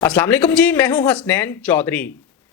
अस्सलाम वालेकुम जी, मैं हूं हसनैन चौधरी।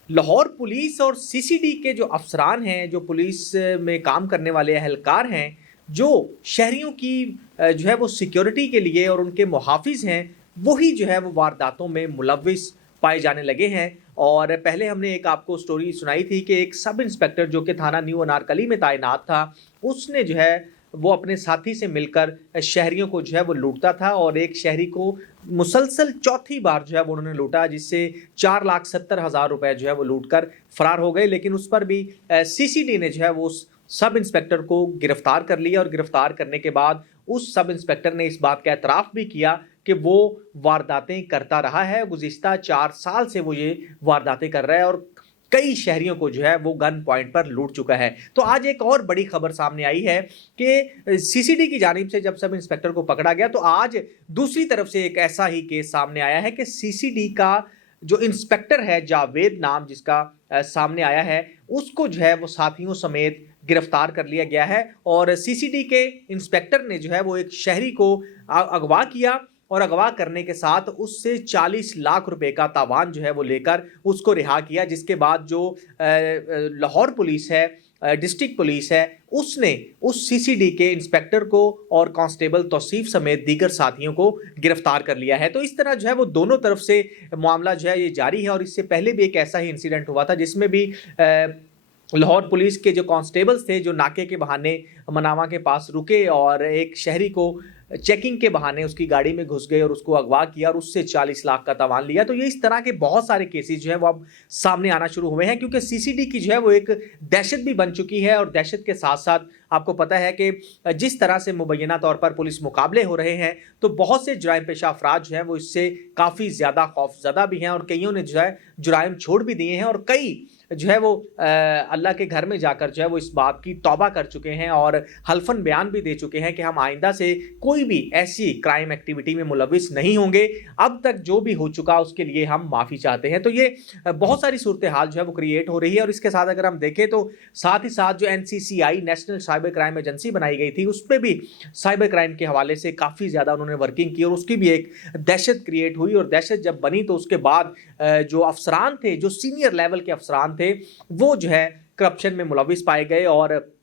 लाहौर पुलिस और सीसीडी के जो अफसरान हैं, जो पुलिस में काम करने वाले अहलकार हैं, जो शहरियों की जो है वो सिक्योरिटी के लिए और उनके मुहाफिज हैं, वही जो है वो वारदातों में मुलविस पाए जाने लगे हैं। और पहले हमने एक आपको स्टोरी सुनाई थी कि एक सब इंस्पेक्टर जो कि थाना न्यू अनारकली में तैनात था, उसने जो है वो अपने साथी से मिलकर शहरियों को जो है वो लूटता था और एक शहरी को मुसलसल चौथी बार जो है वो उन्होंने लूटा, जिससे 4,70,000 रुपए जो है वो लूट कर फरार हो गए। लेकिन उस पर भी सीसीडी ने जो है वो उस सब इंस्पेक्टर को गिरफ्तार कर लिया और गिरफ्तार करने के बाद उस सब इंस्पेक्टर ने इस बात का एतराफ़ भी किया कि वो वारदातें करता रहा है। गुज़िश्ता 4 साल से वो ये वारदातें कर रहा है और कई शहरियों को जो है वो गन पॉइंट पर लूट चुका है। तो आज एक और बड़ी खबर सामने आई है कि सीसीडी की जानिब से जब सब इंस्पेक्टर को पकड़ा गया, तो आज दूसरी तरफ से एक ऐसा ही केस सामने आया है कि सीसीडी का जो इंस्पेक्टर है, जावेद नाम जिसका सामने आया है, उसको जो है वो साथियों समेत गिरफ्तार कर लिया गया है। और सीसीडी के इंस्पेक्टर ने जो है वो एक शहरी को अगवा किया और अगवा करने के साथ उससे 40 लाख रुपए का तावान जो है वो लेकर उसको रिहा किया। जिसके बाद जो लाहौर पुलिस है, डिस्ट्रिक्ट पुलिस है, उसने उस सीसीडी के इंस्पेक्टर को और कांस्टेबल तौसीफ समेत दीगर साथियों को गिरफ्तार कर लिया है। तो इस तरह जो है वो दोनों तरफ से मामला जो है ये जारी है। और इससे पहले भी एक ऐसा ही इंसिडेंट हुआ था जिसमें भी लाहौर पुलिस के जो कांस्टेबल्स थे, जो नाके के बहाने मनावा के पास रुके और एक शहरी को चेकिंग के बहाने उसकी गाड़ी में घुस गए और उसको अगवा किया और उससे 40 लाख का तावान लिया। तो ये इस तरह के बहुत सारे केसेस जो है वो अब सामने आना शुरू हुए हैं, क्योंकि सीसीडी की जो है वो एक दहशत भी बन चुकी है। और दहशत के साथ साथ आपको पता है कि जिस तरह से मुबैना तौर पर पुलिस मुकाबले हो रहे हैं, तो बहुत से जुराइम पेशा अफराद जो हैं वो इससे काफ़ी ज़्यादा खौफजदा भी हैं और कईयों ने जो है जुराइम छोड़ भी दिए हैं। और कई जो है वो अल्लाह के घर में जाकर जो है वो इस बात की तौबा कर चुके हैं और हल्फन बयान भी दे चुके हैं कि हम आइंदा से कोई भी ऐसी क्राइम एक्टिविटी में मुलविस नहीं होंगे। अब तक जो भी हो चुका उसके लिए हम माफ़ी चाहते हैं। तो ये बहुत सारी सूरत हाल जो है वो क्रिएट हो रही है। और इसके साथ अगर हम देखें तो साथ ही साथ जो NCCI national cyber crime agency बनाई गई थी, उस पर भी साइबर क्राइम के हवाले से काफ़ी ज़्यादा उन्होंने वर्किंग की और उसकी भी एक दहशत क्रिएट हुई। और दहशत जब बनी तो उसके बाद जो अफसरान थे, जो सीनियर लेवल के अफसरान थे, वो जो है करप्शन में मुलविस पाए गए। और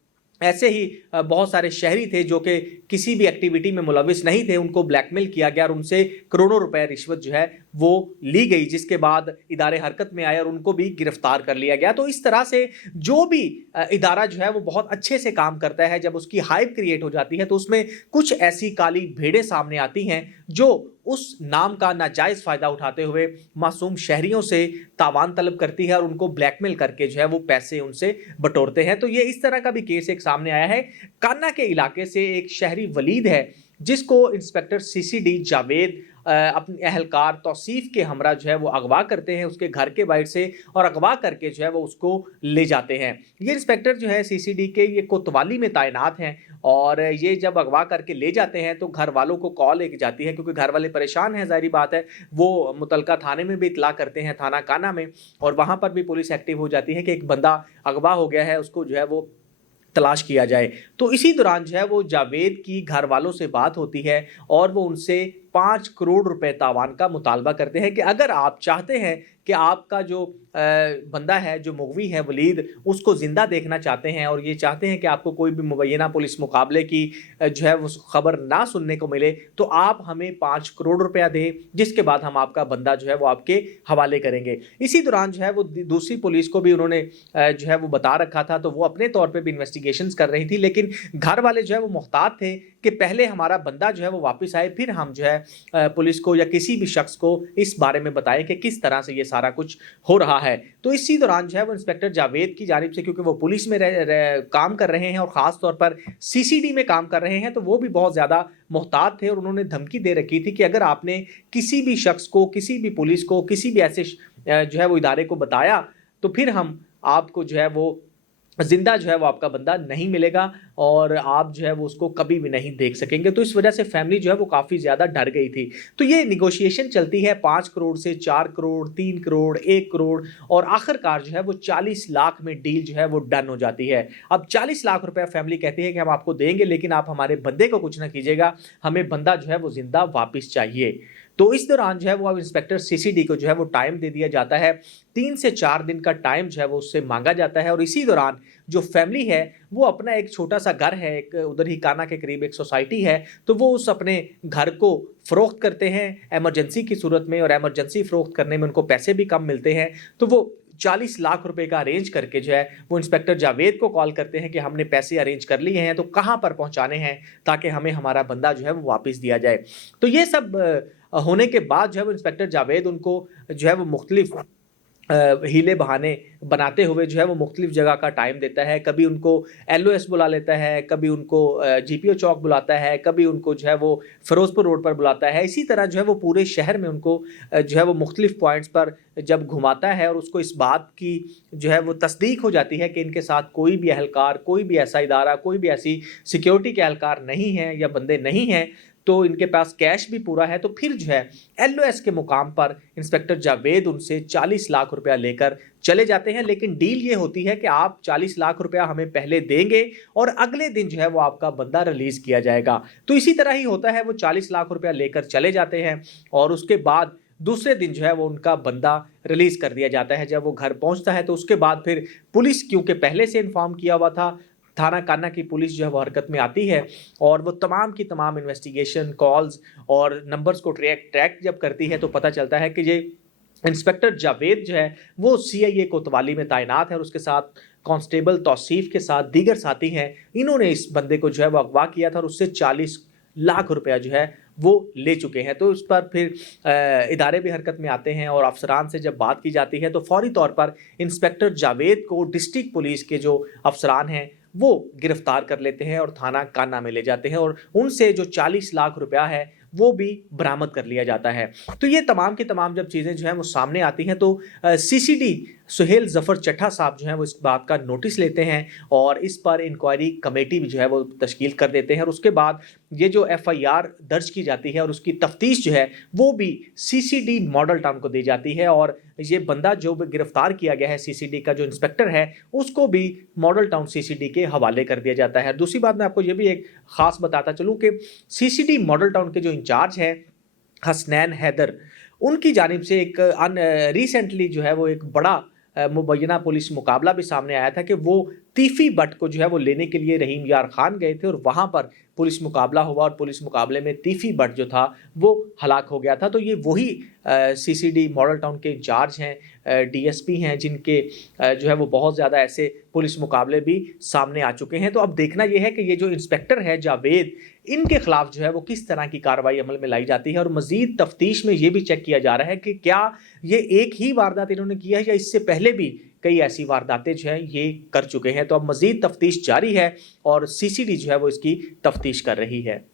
ऐसे ही बहुत सारे शहरी थे जो कि किसी भी एक्टिविटी में मुलविस नहीं थे, उनको ब्लैकमेल किया गया और उनसे करोड़ों रुपए रिश्वत जो है वो ली गई, जिसके बाद इदारे हरकत में आए और उनको भी गिरफ्तार कर लिया गया। तो इस तरह से जो भी इदारा जो है वो बहुत अच्छे से काम करता है, जब उसकी हाइप क्रिएट हो जाती है तो उसमें कुछ ऐसी काली भेड़ें सामने आती हैं जो उस नाम का नाजायज़ फ़ायदा उठाते हुए मासूम शहरियों से तावान तलब करती है और उनको ब्लैकमेल करके जो है वो पैसे उनसे बटोरते हैं। तो ये इस तरह का भी केस एक सामने आया है। कान्ना के इलाके से एक शहरी वलीद है जिसको इंस्पेक्टर सीसीडी जावेद अपने अहलकार तौसीफ के हमरा जो है वो अगवा करते हैं उसके घर के बाहर से और अगवा करके जो है वो उसको ले जाते हैं। ये इंस्पेक्टर जो है सीसीडी के, ये कोतवाली में तैनात हैं और ये जब अगवा करके ले जाते हैं तो घर वालों को कॉल एक जाती है, क्योंकि घर वाले परेशान हैं, ज़ाहिर बात है। वो मुतलका थाने में भी इतला करते हैं, थाना कान्ना में, और वहाँ पर भी पुलिस एक्टिव हो जाती है कि एक बंदा अगवा हो गया है, उसको जो है वो तलाश किया जाए। तो इसी दौरान जो है वो जावेद की घर वालों से बात होती है और वो उनसे 5 करोड़ रुपए तावान का मुतालबा करते हैं कि अगर आप चाहते हैं कि आपका जो बंदा है, जो मुगवी है वलीद, उसको ज़िंदा देखना चाहते हैं और ये चाहते हैं कि आपको कोई भी मुबैना पुलिस मुकाबले की जो है वो खबर ना सुनने को मिले, तो आप हमें 5 करोड़ रुपया दें, जिसके बाद हम आपका बंदा जो है वो आपके हवाले करेंगे। इसी दौरान जो है वो दूसरी पुलिस को भी उन्होंने जो है वो बता रखा था, तो वो अपने तौर पर भी इन्वेस्टिगेशंस कर रही थी। लेकिन घर वाले जो है वो मुहतात थे कि पहले हमारा बंदा जो है वो वापस आए, फिर हम जो है पुलिस को या किसी भी शख्स को इस बारे में बताएं कि किस तरह से ये सारा कुछ हो रहा है। तो इसी दौरान जो है वो इंस्पेक्टर जावेद की जानिब से, क्योंकि वो पुलिस में काम कर रहे हैं और ख़ास तौर पर सीसीडी में काम कर रहे हैं, तो वो भी बहुत ज़्यादा मुहतात थे और उन्होंने धमकी दे रखी थी कि अगर आपने किसी भी शख्स को, किसी भी पुलिस को, किसी भी ऐसे जो है वो इदारे को बताया, तो फिर हम आपको जो है वो ज़िंदा जो है वो आपका बंदा नहीं मिलेगा और आप जो है वो उसको कभी भी नहीं देख सकेंगे। तो इस वजह से फैमिली जो है वो काफ़ी ज़्यादा डर गई थी। तो ये निगोशिएशन चलती है 5 करोड़ से 4 करोड़, 3 करोड़, 1 करोड़ और आखिरकार जो है वो 40 लाख में डील जो है वो डन हो जाती है। अब 40 लाख रुपया फैमिली कहती है कि हम आपको देंगे, लेकिन आप हमारे बंदे को कुछ ना कीजिएगा, हमें बंदा जो है वो ज़िंदा वापस चाहिए। تو اس दौरान जो है वो अब इंस्पेक्टर सीसीडी को जो है वो टाइम दे दिया जाता है, 3 से 4 दिन का टाइम जो है वो उससे मांगा जाता है। और इसी दौरान जो फैमिली है वो अपना एक छोटा सा घर है, एक उधर ही काना के करीब एक सोसाइटी है, तो वो उस अपने घर को फ़रोख्त करते हैं एमरजेंसी की सूरत में, और एमरजेंसी फ़रोख्त करने में उनको पैसे भी कम मिलते हैं। तो वो 40 लाख रुपए का अरेंज करके जो है वो इंस्पेक्टर जावेद को कॉल करते हैं कि हमने पैसे अरेंज कर लिए हैं, तो कहाँ पर पहुँचाने हैं ताकि हमें हमारा बंदा जो है वो वापस दिया जाए। तो ये सब होने के बाद जो है वो इंस्पेक्टर जावेद उनको जो है वो मुख्तलिफ हीले बहाने बनाते हुए जो है वो मुख्तलिफ जगह का टाइम देता है। कभी उनको एलओएस बुला लेता है, कभी उनको जीपीओ चौक बुलाता है, कभी उनको जो है वो फ़िरोज़पुर रोड पर बुलाता है। इसी तरह जो है वो पूरे शहर में उनको जो है वो मुख्तलिफ पॉइंट्स पर जब घुमाता है, और उसको इस बात की जो है वो तस्दीक हो जाती है कि इनके साथ कोई भी अहलकार, कोई भी ऐसा इदारा, कोई भी ऐसी सिक्योरिटी के अहलकार नहीं हैं या बंदे नहीं हैं, तो इनके पास कैश भी पूरा है। तो फिर जो है एलओएस के मुकाम पर इंस्पेक्टर जावेद उनसे 40 लाख रुपया लेकर चले जाते हैं। लेकिन डील ये होती है कि आप 40 लाख रुपया हमें पहले देंगे और अगले दिन जो है वो आपका बंदा रिलीज़ किया जाएगा। तो इसी तरह ही होता है, वो 40 लाख रुपया लेकर चले जाते हैं और उसके बाद दूसरे दिन जो है वो उनका बंदा रिलीज़ कर दिया जाता है। जब वो घर पहुंचता है तो उसके बाद फिर पुलिस, क्योंकि पहले से इन्फॉर्म किया हुआ था, थाना कान्ना की पुलिस जो है वो हरकत में आती है और वो तमाम की तमाम इन्वेस्टिगेशन, कॉल्स और नंबर्स को ट्रैक जब करती है तो पता चलता है कि ये इंस्पेक्टर जावेद जो है वो सीआईए कोतवाली में तैनात है और उसके साथ कांस्टेबल तौसीफ के साथ दीगर साथी हैं। इन्होंने इस बंदे को जो है वो अगवा किया था और उससे 40 लाख रुपया जो है वो ले चुके हैं। तो उस पर फिर इदारे भी हरकत में आते हैं और अफसरान से जब बात की जाती है तो फौरी तौर पर इंस्पेक्टर जावेद को डिस्ट्रिक्ट पुलिस के जो अफसरान हैं वो गिरफ्तार कर लेते हैं और थाना कान्ना में ले जाते हैं और उनसे जो 40 लाख रुपया है वो भी बरामद कर लिया जाता है। तो ये तमाम की तमाम जब चीज़ें जो हैं वो सामने आती हैं तो सीसीडी सुहेल ज़फ़र चट्ठा साहब जो हैं वो इस बात का नोटिस लेते हैं और इस पर इंक्वायरी कमेटी भी जो है वो तश्कील कर देते हैं और उसके बाद ये जो एफआईआर दर्ज की जाती है और उसकी तफ्तीश जो है वो भी सीसीडी मॉडल टाउन को दी जाती है और ये बंदा जो गिरफ्तार किया गया है सीसीडी का जो इंस्पेक्टर है उसको भी मॉडल टाउन सीसीडी के हवाले कर दिया जाता है। दूसरी बात मैं आपको ये भी एक ख़ास बताता चलूँ कि सीसीडी मॉडल टाउन के जो इंचार्ज हैं हसनैन हैदर, उनकी जानिब से एक रिसेंटली जो है वो एक बड़ा मुबैना पुलिस मुकाबला भी सामने आया था कि वो तीफी बट को जो है वो लेने के लिए रहीम यार खान गए थे और वहाँ पर पुलिस मुकाबला हुआ और पुलिस मुकाबले में तीफी बट जो था वो हलाक हो गया था। तो ये वही सीसीडी मॉडल टाउन के इंचार्ज हैं, डीएसपी हैं, जिनके जो है वो बहुत ज़्यादा ऐसे पुलिस मुकाबले भी सामने आ चुके हैं। तो अब देखना ये है कि ये जो इंस्पेक्टर है जावेद, इनके खिलाफ जो है वो किस तरह की कार्रवाई अमल में लाई जाती है और मज़ीद तफ्तीश में ये भी चेक किया जा रहा है कि क्या ये एक ही वारदात इन्होंने किया है या इससे पहले भी कई ऐसी वारदातें जो हैं ये कर चुके हैं। तो अब मज़ीद तफ्तीश जारी है और सीसीडी जो है वो इसकी तफ्तीश कर रही है।